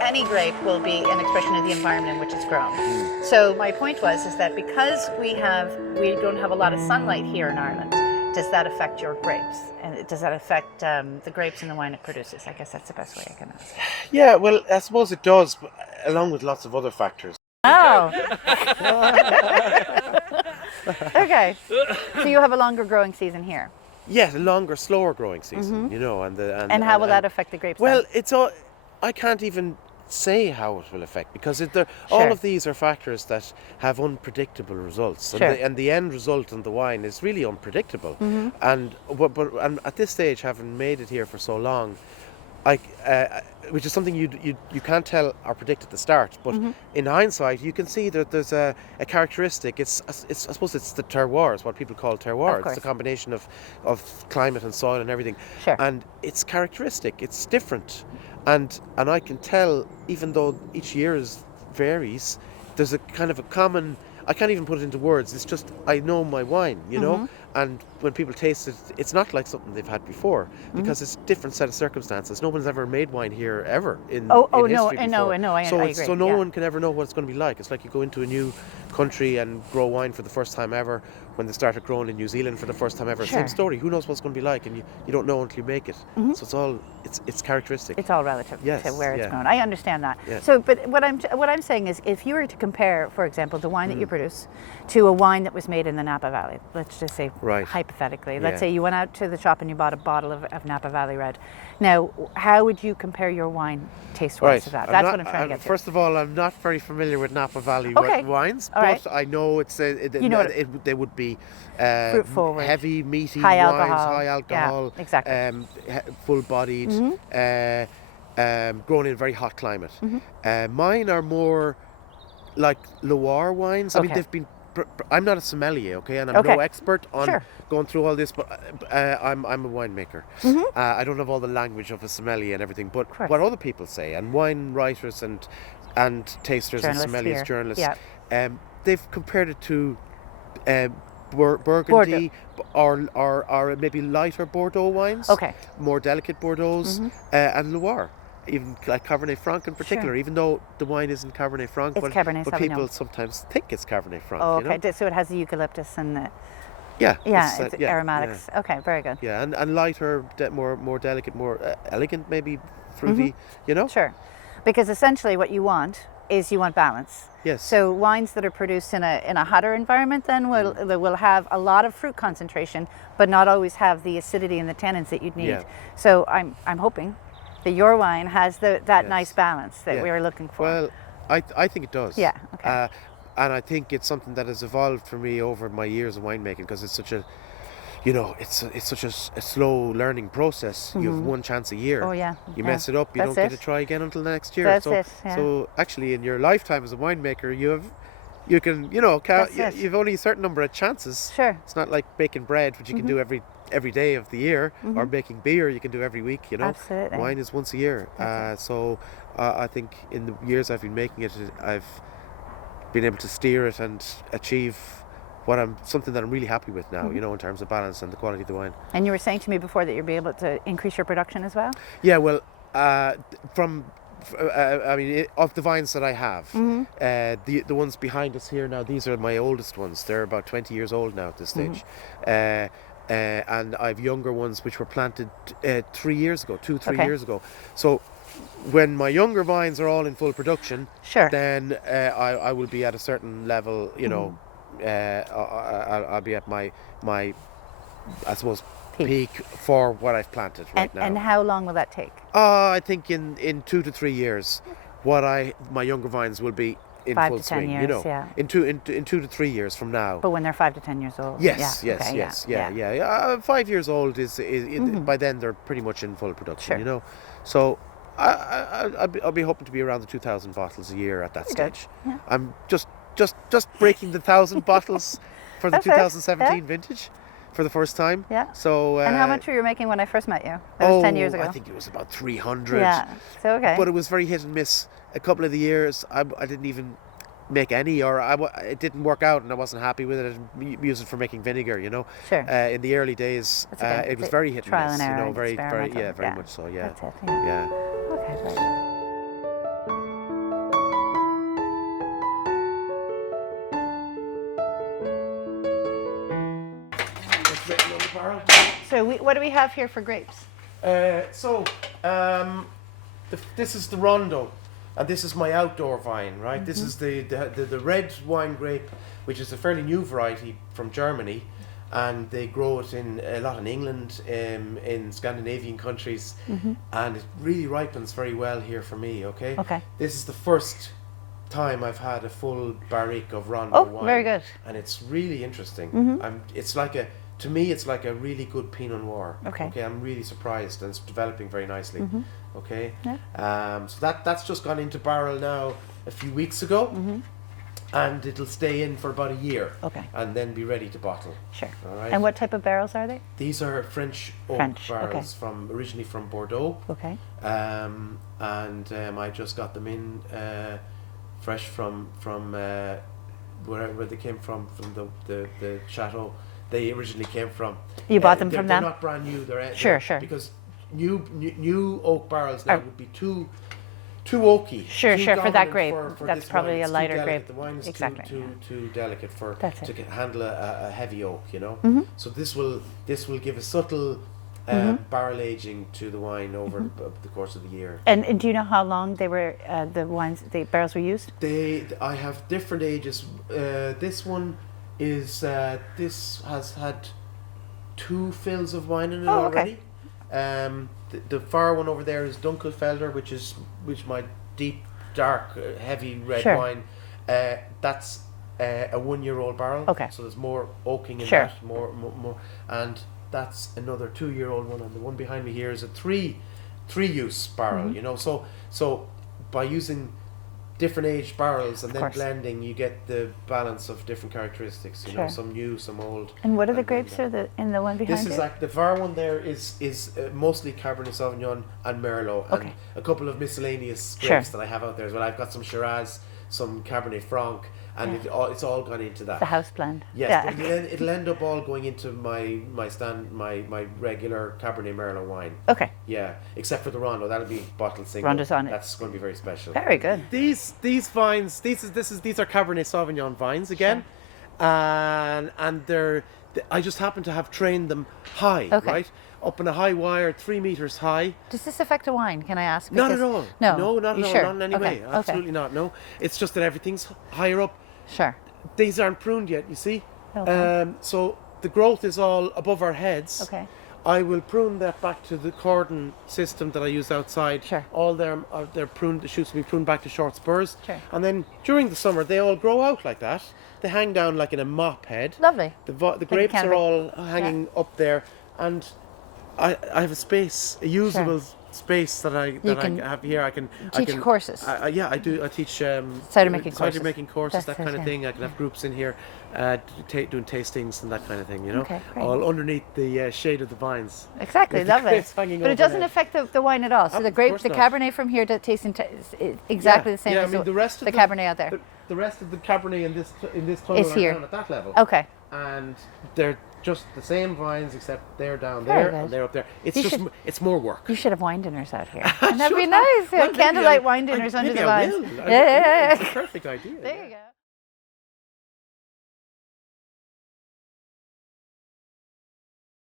any grape will be an expression of the environment in which it's grown. So my point is that because we don't have a lot of sunlight here in Ireland, does that affect your grapes? And does that affect the grapes and the wine it produces? I guess that's the best way I can ask. Yeah, well, I suppose it does, but along with lots of other factors. Oh. Okay. So you have a longer growing season here. Yes, a longer, slower growing season, you know, and how will that affect the grapes? Well, then? it's all. I can't even say how it will affect because all of these are factors that have unpredictable results, and the end result on the wine is really unpredictable. And and at this stage, having made it here for so long, which is something you can't tell or predict at the start, but in hindsight you can see that there's a characteristic. It's I suppose it's the terroirs, what people call terroir. It's a combination of climate and soil and everything. And it's characteristic. It's different, and I can tell, even though each year varies, there's a kind of a common. I can't even put it into words. It's just I know my wine, you know. And when people taste it, it's not like something they've had before because it's a different set of circumstances. No one's ever made wine here ever in history before. I agree. So no one can ever know what it's going to be like. It's like you go into a new country and grow wine for the first time ever. When they started growing in New Zealand for the first time ever, same story. Who knows what it's going to be like, and you don't know until you make it. So it's characteristic. It's all relative to where it's grown. I understand that. Yeah. So, but what I'm saying is, if you were to compare, for example, the wine that you produce to a wine that was made in the Napa Valley, let's just say hypothetically, let's say you went out to the shop and you bought a bottle of Napa Valley Red. Now, how would you compare your wine taste-wise to that? That's what I'm trying to get to. First of all, I'm not very familiar with Napa Valley wines, but I know they would be fruit forward, heavy, meaty high wines, alcohol. high alcohol, exactly. full-bodied, grown in a very hot climate. Mine are more like Loire wines. I mean, they've been. I'm not a sommelier, and I'm no expert on going through all this, but I'm a winemaker. I don't have all the language of a sommelier and everything, but what other people say, and wine writers and tasters and sommeliers, journalists, they've compared it to Burgundy or maybe lighter Bordeaux wines, more delicate Bordeaux's, and Loire. Even like Cabernet Franc in particular, even though the wine isn't Cabernet Franc, but people sometimes think it's Cabernet Franc. Oh, okay. You know? So it has the eucalyptus and the it's aromatics. Yeah. Okay, very good. Yeah, and lighter, more delicate, more elegant, maybe fruity. You know. Sure, because essentially what you want is balance. Yes. So wines that are produced in a hotter environment then will have a lot of fruit concentration, but not always have the acidity and the tannins that you'd need. Yeah. So I'm hoping that your wine has that nice balance that we were looking for. Well, I think it does. Yeah. Okay. And I think it's something that has evolved for me over my years of winemaking, because it's such a, it's such a slow learning process. You have one chance a year. Oh yeah. You mess it up, you don't get to try again until next year. So actually, in your lifetime as a winemaker, you've only a certain number of chances. Sure. It's not like baking bread, which you can do every day of the year, or making beer you can do every week. Absolutely. Wine is once a year. So I think in the years I've been making it, I've been able to steer it and achieve something that I'm really happy with now, in terms of balance and the quality of the wine. And you were saying to me before that you'll be able to increase your production as well? Yeah, well, of the vines that I have, the ones behind us here now, these are my oldest ones. They're about 20 years old now at this stage. And I have younger ones which were planted 3 years ago, 3 years ago. So when my younger vines are all in full production, then I will be at a certain level, I'll be at my I suppose peak for what I've planted right now. And how long will that take? I think in 2 to 3 years, my younger vines will be in 5 full to 10 swing. years, in 2 to 3 years from now. But when they're 5 to 10 years old. Yes. 5 years old is by then they're pretty much in full production. So I'll be hoping to be around the 2,000 bottles a year at that stage. Yeah. I'm just breaking the 1,000 bottles for the 2017 vintage for the first time. Yeah. So. And how much were you making when I first met you? That was 10 years ago. I think it was about 300. Yeah. So But it was very hit and miss. A couple of the years I didn't even make any, or it didn't work out, and I wasn't happy with it. I used it for making vinegar. Sure. In the early days, it was very hit and miss. Trial and error. Very much so. Yeah. That's it. Yeah. Okay. Very good. So what do we have here for grapes? This is the Rondo, and this is my outdoor vine, right? This is the red wine grape, which is a fairly new variety from Germany, and they grow it a lot in England, in Scandinavian countries, and it really ripens very well here for me. Okay. This is the first time I've had a full barrique of Rondo wine. Very good. And it's really interesting. To me, it's like a really good Pinot Noir. Okay, I'm really surprised, and it's developing very nicely. Okay, so that's just gone into barrel now a few weeks ago, and it'll stay in for about a year. And then be ready to bottle. Sure. All right. And what type of barrels are they? These are French oak barrels originally from Bordeaux. And I just got them in fresh from where they came from the chateau they originally came from. You bought them from them? They're not brand new. They're sure. Because new oak barrels now would be too oaky. Sure. For that grape, that's probably a lighter grape. The wine is too delicate to handle a heavy oak. You know. So this will give a subtle barrel aging to the wine over the course of the year. And do you know how long they were the barrels were used? I have different ages. This one is this has had 2 fills of wine in it already. The far one over there is Dunkelfelder, which my deep, dark, heavy red wine. That's a 1-year-old barrel. So there's more oaking in that, more, and that's another 2-year-old one, and the one behind me here is a three use barrel. You know, so by using different aged barrels and then blending, you get the balance of different characteristics. You know, some new, some old. And what are the grapes in the one behind? This is like the far one there is mostly Cabernet Sauvignon and Merlot, and a couple of miscellaneous grapes that I have out there as well. I've got some Shiraz, some Cabernet Franc, and it's all gone into that. The house blend. Yes, it'll end up all going into my regular Cabernet Merlot wine. Yeah, except for the Rondo, that'll be bottled single. Rondo's on it. That's going to be very special. Very good. These vines, these are Cabernet Sauvignon vines again, and I just happen to have trained them high, right? Up in a high wire, 3 meters high. Does this affect a wine, can I ask? Not at all. No, not at all. Sure? Not in any way. Absolutely not. No, it's just that everything's higher up. Sure. These aren't pruned yet, you see. So the growth is all above our heads. I will prune that back to the cordon system that I use outside. All they're pruned. The shoots will be pruned back to short spurs. And then during the summer, they all grow out like that. They hang down like in a mop head. Lovely. The grapes are all hanging up there, and I have a usable space that I have here. I can teach courses. I do. I teach cider making courses, that kind of thing. I can have groups in here doing tastings and that kind of thing. You know, great. all underneath the shade of the vines. Exactly, lovely. But it doesn't affect the wine at all. So the grape, the Cabernet from here, tastes exactly the same as the rest of the Cabernet out there. The rest of the Cabernet in this tunnel is here down at that level. And they're just the same vines, except they're down there and they're up there. It's more work. You should have wine dinners out here. And that'd be nice. Candlelight wine dinners under the vines. Yeah. It's a perfect idea. There you go.